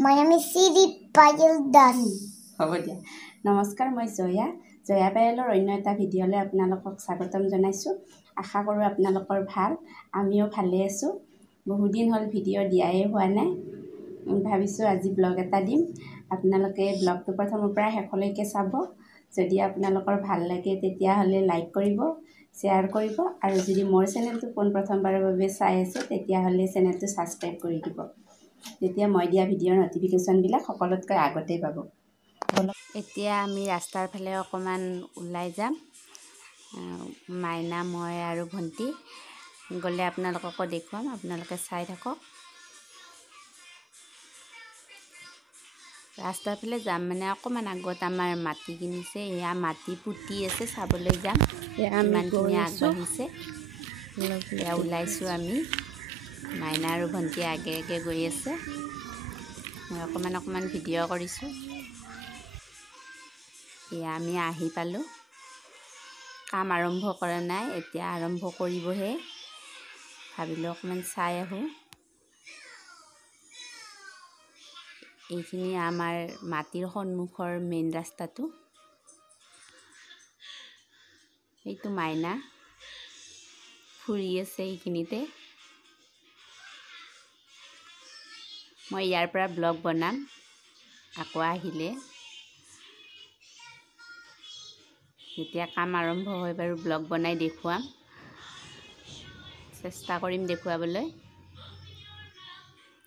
My name is Siri Payal Das. হ'ব দিয়া নমস্কাৰ মই জয়া পায়েলৰ অন্য এটা ভিডিঅ'লৈ আপোনালোকক স্বাগতম জনাইছোঁ আশা কৰোঁ আপোনালোকৰ ভাল আমিও ভালে আছোঁ বহুদিন হ'ল ভিডিঅ' দিয়াই হোৱা নাই ভাবিছোঁ আজি ব্লগ এটা দিম আপোনালোকে ব্লগটো প্ৰথমৰ পৰা শেষলৈকে চাব যদি আপোনালোকৰ ভাল লাগে তেতিয়াহ'লে লাইক কৰিব শ্বেয়াৰ কৰিব আৰু যদি মোৰ চেনেলটো প্ৰথমবাৰৰ বাবে চাই আছে তেতিয়াহ'লে চেনেলটো ছাবস্ক্ৰাইব কৰি দিব তেতিয়া মই দিয়া ভিডিঅ'ৰ নটিফিকেশ্যনবিলাক সকলোতকৈ আগতেই পাব এতিয়া আমি ৰাস্তাৰ ফালে অকণমান ওলাই যাম মাইনা মই আৰু ভণ্টি গ'লে আপোনালোককো দেখুৱাম আপোনালোকে চাই থাকক ৰাস্তাৰ ফালে যাম মানে অকণমান আগত আমাৰ মাটি কিনিছে এয়া মাটি পুতি আছে চাবলৈ যাম ইমানখিনি আগবাঢ়িছে এয়া ওলাইছোঁ আমি মাইনা আৰু ভণ্টি আগে আগে গৈ আছে মই অকণমান ভিডিঅ' কৰিছোঁ এয়া আমি আহি পালোঁ কাম আৰম্ভ কৰা নাই এতিয়া আৰম্ভ কৰিবহে ভাবিলোঁ অকণমান চাই আহোঁ এইখিনি আমাৰ মাটিৰ সন্মুখৰ মেইন ৰাস্তাটো এইটো মাইনা ফুৰি আছে এইখিনিতে মই ইয়াৰ পৰা ব্লগ বনাম আকৌ আহিলে যেতিয়া কাম আৰম্ভ হয় বাৰু ব্লগ বনাই দেখুৱাম চেষ্টা কৰিম দেখুৱাবলৈ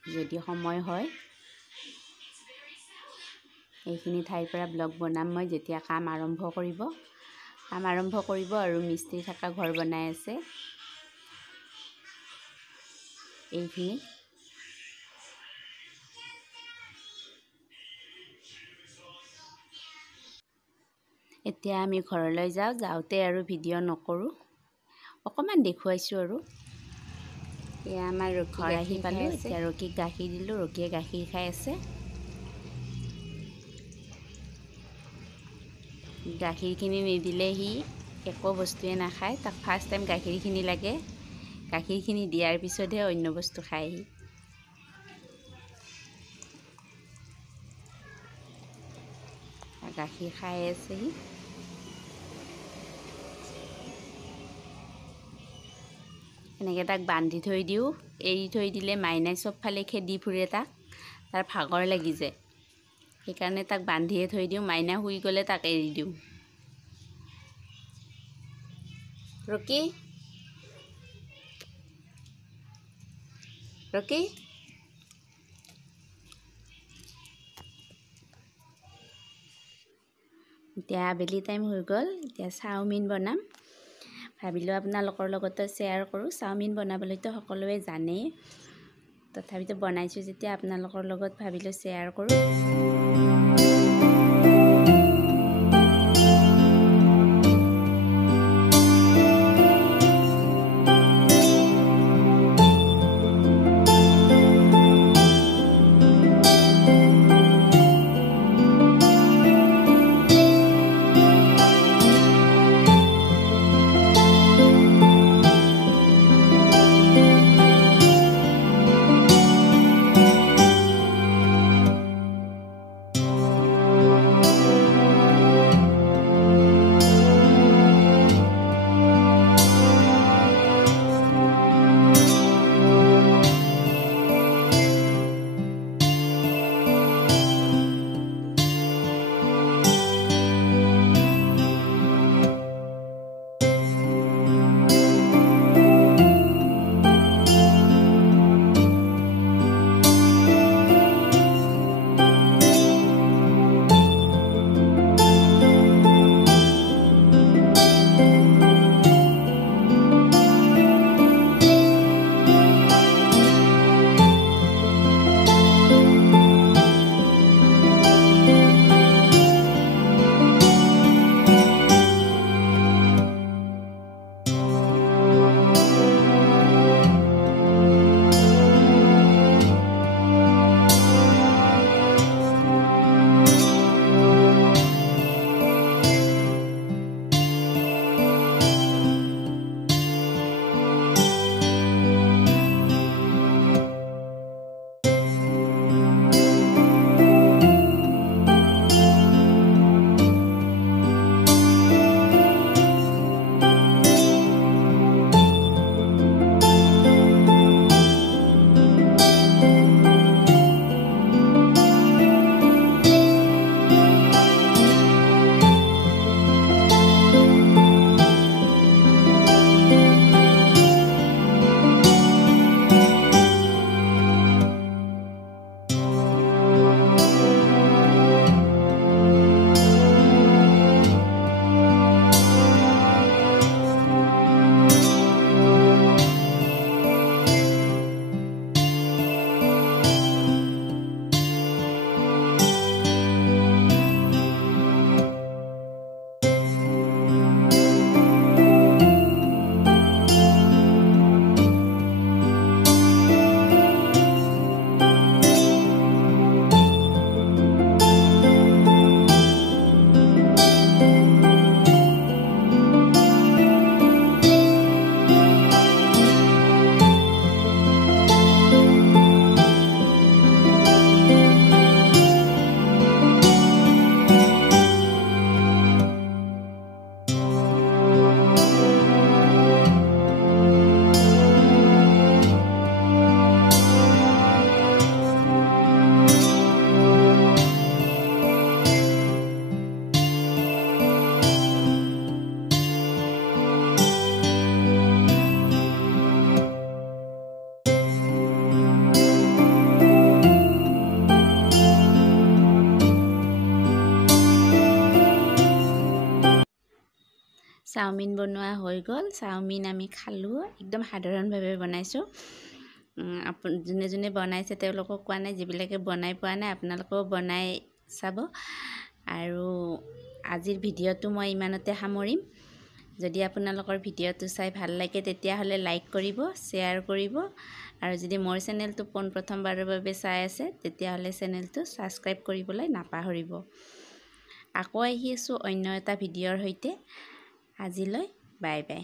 যদি সময় হয় এইখিনি ঠাইৰ পৰা ব্লগ বনাম মই যেতিয়া কাম আৰম্ভ কৰিব আৰু মিস্ত্ৰী থকা ঘৰ বনাই আছে এইখিনি এতিয়া আমি ঘৰলৈ যাওঁতে আৰু ভিডিঅ' নকৰোঁ অকণমান দেখুৱাইছোঁ আৰু এয়া আমাৰ ৰকী আহি পালোঁ এতিয়া ৰকীক গাখীৰ দিলোঁ ৰকীয়ে গাখীৰ খাই আছে গাখীৰখিনি নিদিলে সি একো বস্তুৱে নাখায় তাক ফাৰ্ষ্ট টাইম গাখীৰখিনি লাগে গাখীৰখিনি দিয়াৰ পিছতহে অন্য বস্তু খায় সি গাখীৰ খাই আছে সি এনেকৈ তাক বান্ধি থৈ দিওঁ এৰি থৈ দিলে মাইনাই চবফালে খেদি ফুৰে তাক তাৰ ভাগৰ লাগি যায় সেইকাৰণে তাক বান্ধিয়ে থৈ দিওঁ মাইনা শুই গ'লে তাক এৰি দিওঁ ৰকী এতিয়া আবেলি টাইম হৈ গ'ল এতিয়া চাওমিন বনাম ভাবিলোঁ আপোনালোকৰ লগতো শ্বেয়াৰ কৰোঁ চাওমিন বনাবলৈতো সকলোৱে জানেই তথাপিতো বনাইছোঁ যেতিয়া আপোনালোকৰ লগত ভাবিলোঁ শ্বেয়াৰ কৰোঁ চাওমিন বনোৱা হৈ গ'ল। চাওমিন আমি খালোঁ, একদম সাধাৰণভাৱে বনাইছোঁ। যোনে যোনে বনাইছে তেওঁলোকক কোৱা নাই, যিবিলাকে বনাই পোৱা নাই আপোনালোকেও বনাই চাব। আৰু আজিৰ ভিডিঅ'টো মই ইমানতে সামৰিম। যদি আপোনালোকৰ ভিডিঅ'টো চাই ভাল লাগে তেতিয়াহ'লে লাইক কৰিব, শ্বেয়াৰ কৰিব, আৰু যদি মোৰ চেনেলটো পোনপ্ৰথমবাৰৰ বাবে চাই আছে তেতিয়াহ'লে চেনেলটো ছাবস্ক্ৰাইব কৰিবলৈ নাপাহৰিব। আকৌ আহি আছোঁ অন্য এটা ভিডিঅ'ৰ সৈতে। আজিলৈ বাই বাই।